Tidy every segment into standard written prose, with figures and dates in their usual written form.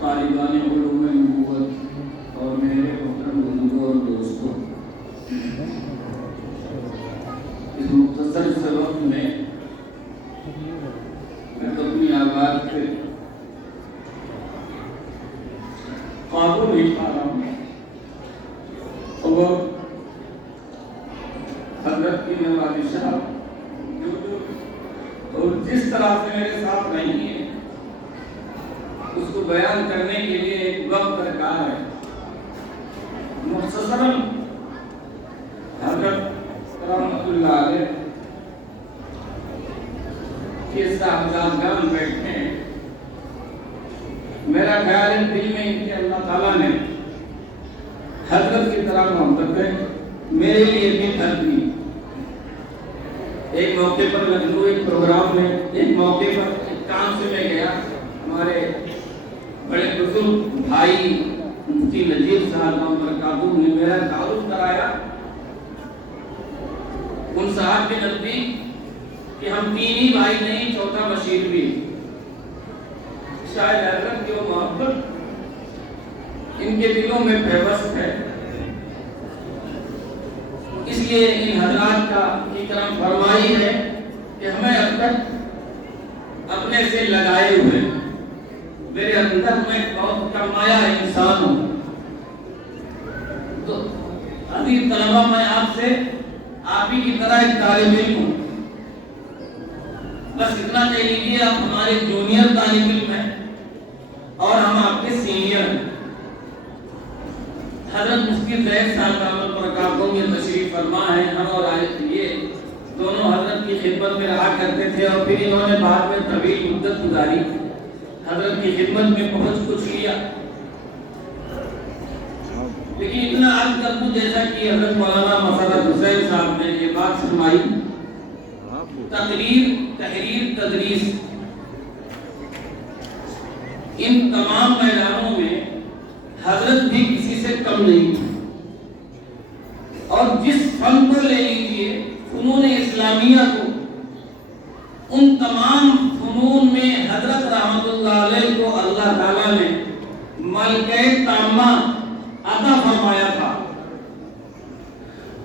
طالبان علوم نبوت اور میرے محترم بزرگوں اور دوستوں، اس مختصر سے وقت میں تو اپنی آواز پہ قابو نہیں پا رہا ہوں اور حضرت کی نوازشاں اور جس طرح سے میرے ساتھ رہی ہیں اس کو بیان کرنے کے لیے ایک وقت درکار ہے۔ مختصراً حضرت رحمت اللہ علیہ کے صاحبزادگان بیٹھے ہیں، میرا خیال ہے دل میں ان کے اللہ تعالیٰ نے حضرت کی طرح محبت ہے، میرے لیے بھی تربیت۔ ایک موقع پر لکھنؤ ایک پروگرام میں ایک موقع پر ایک کام سے میں گیا، ہمارے بڑے بزرگ بھائی مفتی نجیب صاحب برکاتہ نے میرا تعارف کرایا ان صاحب کے نزدیک کہ ہم تین ہی بھائی نہیں، چوتھا بشیر بھی۔ شاید حضرت کی وہ محبت ان کے دلوں میں پیوست ہے، اس لیے ان حضرات کا کرم فرمائی ہے کہ ہمیں اب تک اپنے سے لگائے ہوئے، میرے اندر میں بہت کمایا انسان ہوں۔ تو عزیز طلبہ، میں آپ سے آپ ہی کی طرح ایک طالب علم ہوں، بس اتنا کہہ لیجیے آپ ہمارے جونیئر طالب علم ہیں اور ہم آپ کے سینئر ہیں۔ حضرت مفتی زید صاحب دامت برکاتہم یہ تشریف فرما ہے، ہم اور یہ دونوں حضرت کی خدمت میں رہا کرتے تھے اور پھر انہوں نے بعد میں طویل مدت گزاری، حضرت کی خدمت میں بہت کچھ کیا، لیکن اتنا عرض کر دوں جیسا کہ حضرت مولانا مسرت حسین صاحب نے یہ بات فرمائی، تقریر، تحریر، تدریس، ان تمام میدانوں میں حضرت بھی کسی سے کم نہیں تھی، اور جس فن کو لے لیجیے فنون اسلامیہ کو، ان تمام فنون میں حضرت رحمت اللہ علیہ کو اللہ تعالیٰ نے ملکہ تامہ عطا فرمایا تھا،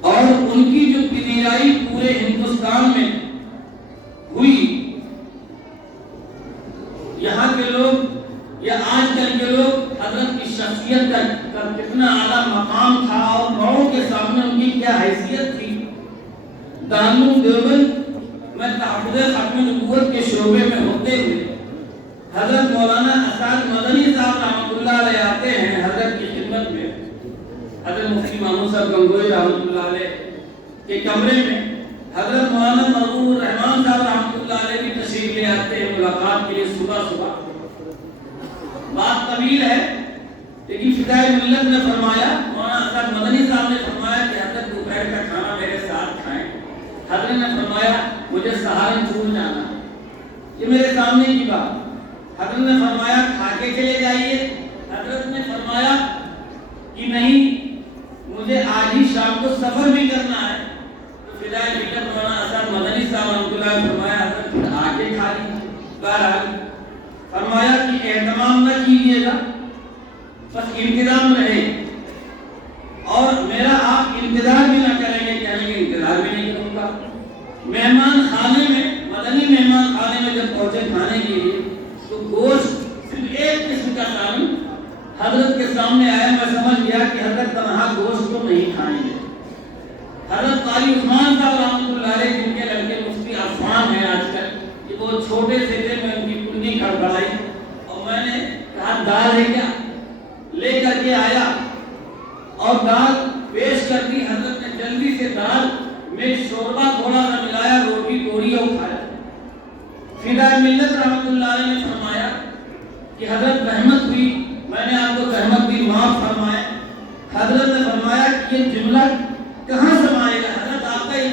اور ان کی جو پذیرائی پورے ہندوستان میں ہوئی، یہاں کے لوگ یا آج کل کے لوگ حضرت کی شخصیت کا کتنا اعلیٰ مقام تھا اور بڑوں کے سامنے ان کی کیا حیثیت تھی۔ دارالعلوم دیوبند میں تحفظ ختم نبوت کے شعبے میں ہوتے ہوئے حضرت مولانا اسعد مدنی صاحب رحمۃ اللہ علیہ آتے ہیں حضرت کی خدمت میں، حضرت مفتی مامون صاحب گنگوئی رحمۃ اللہ علیہ کے کمرے میں حضرت مولانا مرحوم الرحمان صاحب رحمۃ اللہ علیہ بھی تشریف لے آتے ہیں ملاقات کے لیے صبح۔ بات طویل ہے لیکن فدائے ملت نے فرمایا، مولانا اسعد مدنی صاحب نے فرمایا کہ حضرت دوپہر کا کھانا میرے ساتھ کھائیں۔ حضرت نے فرمایا مجھے سہارنپور جانا ہے، یہ میرے سامنے کی بات۔ حضرت نے فرمایا کھا کے چلے جائیے، حضرت نے فرمایا کہ نہیں مجھے آج ہی شام کو سفر بھی کرنا ہے، تو فدائے ملت مولانا اسعد مدنی صاحب رحمۃ اللہ نے فرمایا حضرت پھر آ کے کھا لیجیے۔ بہرحال فرمایا کہ اہتمام نہ کیجیے گا، بس انتظام رہے، اور میرا آپ انتظار بھی نہ کریں گے، کہنے کے انتظار بھی نہیں کروں گا۔ مہمان خانے میں، مدنی مہمان خانے میں جب پہنچے کھانے کے لیے تو گوشت صرف ایک قسم کا سالن حضرت کے سامنے آیا، میں سمجھ گیا کہ حضرت تنہا گوشت کو نہیں کھائیں گے۔ حضرت قاری عثمان صاحب رحمۃ اللہ علیہ جن کے لڑکے مفتی عفان ہیں آج کل، یہ بہت چھوٹے سے تھے، میں ان کی کنڈی کھڑکھڑائی اور میں نے کہا دال ہے کیا، لے کر کے آیا اور دال پیش کر دی۔ حضرت نے جلدی سے دال میں شوربہ تھوڑا سا ملایا، روٹی توڑی اور کھایا۔ فدائے ملت رحمت اللہ علیہ نے فرمایا کہ حضرت رحمت ہوئی، میں نے آپ کو رحمت بھی معاف فرمائے۔ حضرت نے فرمایا کہ یہ جملہ کہاں سمائے گا؟ حضرت آپ کا یہ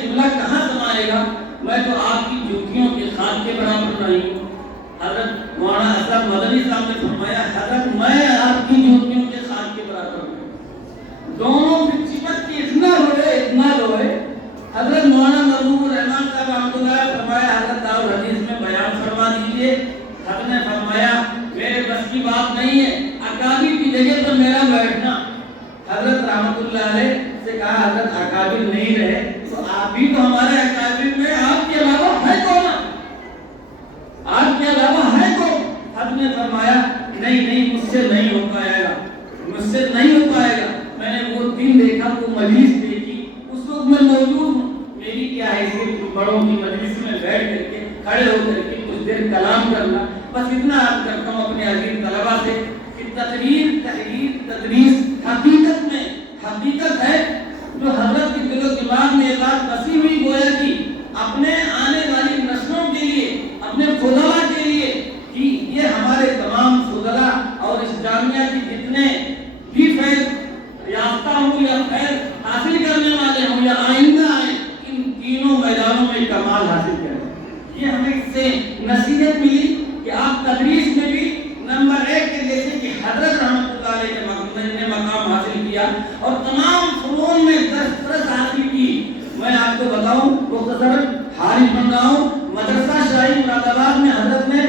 میں تو آپ کی جوتیوں کے خاک کے برابر نہیں ہوں۔ حضرت مولانا اسد مدنی صاحب نے فرمایا حضرت میں آپ کی جوتیوں کے خاک کے برابر ہوں۔ دونوں بھی چپک کے اتنا روئے۔ حضرت مولانا مرحوم الرحمان صاحب رحمۃ اللہ علیہ فرمایا حضرت دار الحدیث میں بیان فرما دیجیے۔ حضرت نے فرمایا میرے بس کی بات نہیں ہے اکابر کی جگہ پر میرا بیٹھنا۔ حضرت رحمۃ اللہ علیہ سے کہا حضرت اکابر نہیں رہے تو آپ بھی تو ہمارے اکابر میں، آپ کے علاوہ ہے کون؟ آپ کے علاوہ ہے کون؟ حضرت نے فرمایا نہیں مجھ سے نہیں ہو پائے گا، مجھ سے نہیں ہو پائے گا۔ میں نے وہ دن دیکھا، وہ مجلس دیکھی، اس وقت میں موجود ہوں۔ میری کیا حیثیت بڑوں کی مجلس میں بیٹھ کر کے کھڑے ہو کر کے کچھ دیر کلام کرنا، بس اتنا عرض کرتا ہوں اپنے عزیز طلباء سے کہ تقریر، تحریر، تدریس حقیقت ہے جو حضرت کے دل و دماغ میں یہ بات بسی ہوئی گویا کہ اپنے آنے والی نسلوں کے لیے، اپنے فضلاء کے لیے کہ یہ ہمارے تمام فضلاء اور اس جامعہ کے جتنے بھی فیض یافتہ ہوں یا خیر حاصل کرنے والے ہوں یا آئندہ آئیں، ان تینوں میدانوں میں کمال حاصل کریں۔ یہ ہمیں اس سے نصیحت ملی کہ آپ تدریس میں بھی نمبر 1 کے جیسے کہ حضرت رحمۃ اللہ علیہ نے مقام حاصل کیا اور تمام فنون میں دسترس حاصل کی۔ میں آپ کو بتاؤں مختصراً حارث بن رہا ہوں، مدرسہ شاہی مراد آباد میں حضرت نے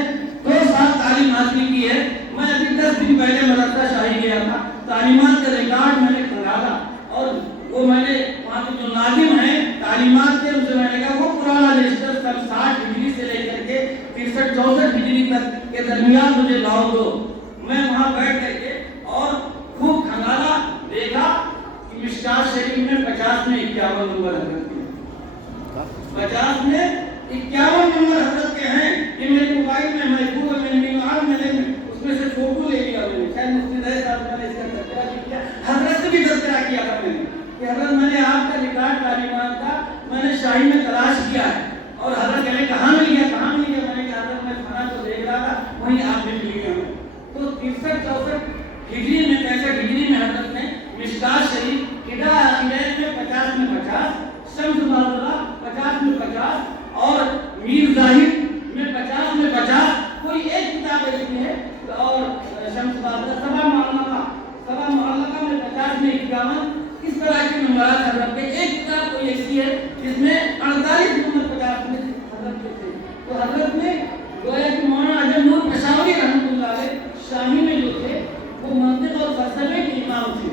2 سال تعلیم حاصل کی ہے۔ میں ابھی 10 دن پہلے مدرسہ شاہی گیا تھا، تعلیمات کا ریکارڈ میں نے کھنگالا اور وہ میں نے وہاں کے جو ناظم ہیں تعلیمات کے ان سے میں نے کہا وہ پرانا رجسٹر سب 60 ہجری سے لے کر کے 63-64 ہجری تک کے درمیان مجھے لاؤ دو۔ میں وہاں بیٹھ کر کے اور خوب کھنگالا، دیکھا کہ مشکات شریف میں 50 میں 51 نمبر حضرت کے 50 میں 51 نمبر حضرت کے ہیں۔ یہ میرے موبائل میں محفوظ ہے، میں نے اس میں سے فوٹو لے لیا، میں نے خیر مفتی صاحب میں نے اس کا تذکرہ کیا، حضرت سے بھی تذکرہ کیا تھا میں نے کہ حضرت میں نے آپ کا ریکارڈ تعلیمات کا میں نے شاہی میں تلاش کیا ہے اور حضرت کہنے کہاں مل گیا میں نے کہا حضرت میں کھانا تو دیکھ رہا تھا وہیں آپ مل گئے ہمیں۔ تو 63-64 ہجری میں 65 ہجری میں حضرت نے مشکات شریف ہدایہ عقیدہ میں 50 میں 50، شمس معذرہ 50 میں 50 اور میر ظاہر میں 50 میں 50، کوئی ایک کتاب ایسی ہے اور شمس معذرہ سبا معلقہ میں 50 میں 51، اس طرح کے نمبرات حضرت کے ایک کتاب کوئی ایسی ہے جس میں 48 نمبر 50 میں حضرت کے تھے۔ تو حضرت نے گویا کہ مولانا اعظم نور پشاوری رحمۃ اللہ علیہ شاہی میں جو تھے وہ منطق اور فلسفے کے امام تھے،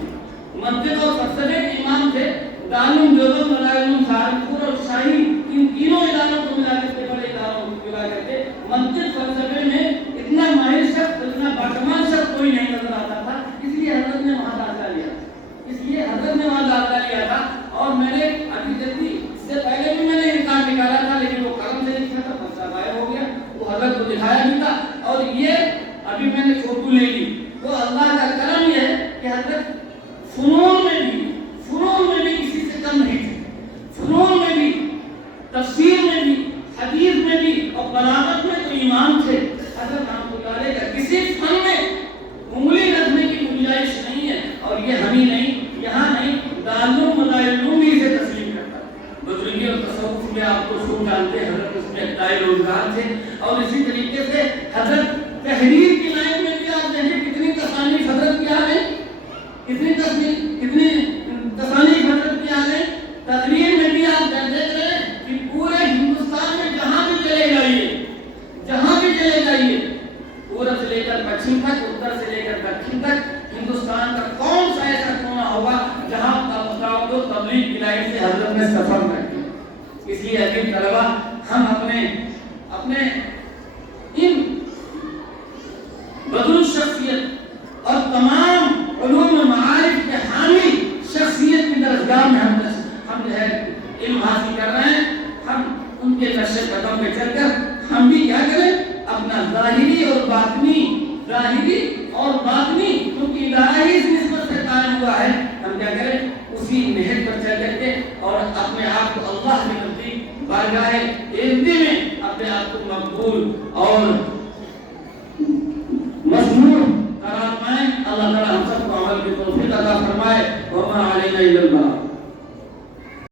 منطق اور فلسفے کے امام تھے۔ دارالعلوم دیوبند، دارالعلوم سہارنپور اور شاہی ان تینوں اداروں کو ملا کر کے بڑے اداروں کو ملا کر کے منطق فلسفے میں اتنا ماہر شخص، اتنا باکمال شخص کوئی نہیں نظر آتا تھا، اس لیے حضرت نے وہاں داخلہ لیا تھا۔ اور میں نے ابھی جلدی اس سے پہلے بھی میں نے ریکارڈ نکالا تھا لیکن وہ قلم سے لکھا تھا، مسئلہ غائب ہو گیا، وہ حضرت کو دکھایا بھی تھا اور یہ ابھی میں نے فوٹو لے لی۔ تو اللہ کا کرم یہ ہے کہ حضرت فنون میں بھی کسی سے کم نہیں تھے، فنون میں بھی، تفسیر میں بھی، حدیث میں بھی اور بلاغت میں تو امام تھے۔ حضرت رحمۃ اللہ علیہ کا کسی فن میں انگلی رکھنے کی گنجائش نہیں ہے اور یہ ہم ہی نہیں، یہاں نہیں، دارالعلوم مدارالعلوم بھی اسے تسلیم کرتا ہے۔ بزرگی اور تصوف میں آپ کو خوب جانتے ہیں، حضرت اس میں ابتدائی روزگار تھے اور اسی طریقے سے حضرت تحریر کی لائن میں بھی آپ دیکھیں کتنی تصانیف حضرت کی آ گئی، کتنی تصانیف حضرت کی آ گئی۔ تقریر میں بھی آپ دیکھ رہے ہیں کہ پورے ہندوستان میں جہاں بھی چلے جائیے پورب سے لے کر پچھم تک، اتر سے لے کر دکھن تک، ہندوستان کا کون سا ایسا کونا ہوگا جہاں تو تبلیغ کی لائن سے حضرت نے سفر کر کیا۔ اس لیے عزیز طلبا، ہم اپنے ان بدر الشخصیت اور تمام علوم و معارف کے حامی شخصیت کی درجگاہ میں ہم جو ہے علم حاصل کر رہے ہیں۔ ہم ان کے نقش قدم پہ چل کر ہم بھی کیا کریں، اپنا ظاہری اور باطنی کیونکہ ادارہ ہی اس نسبت سے قائم ہوا ہے، ہم کیا کریں اسی نہج پر چل کر کے اور اپنے آپ کو اللہ کے نزدیک بارگاہ عزت میں اپنے آپ کو مقبول اور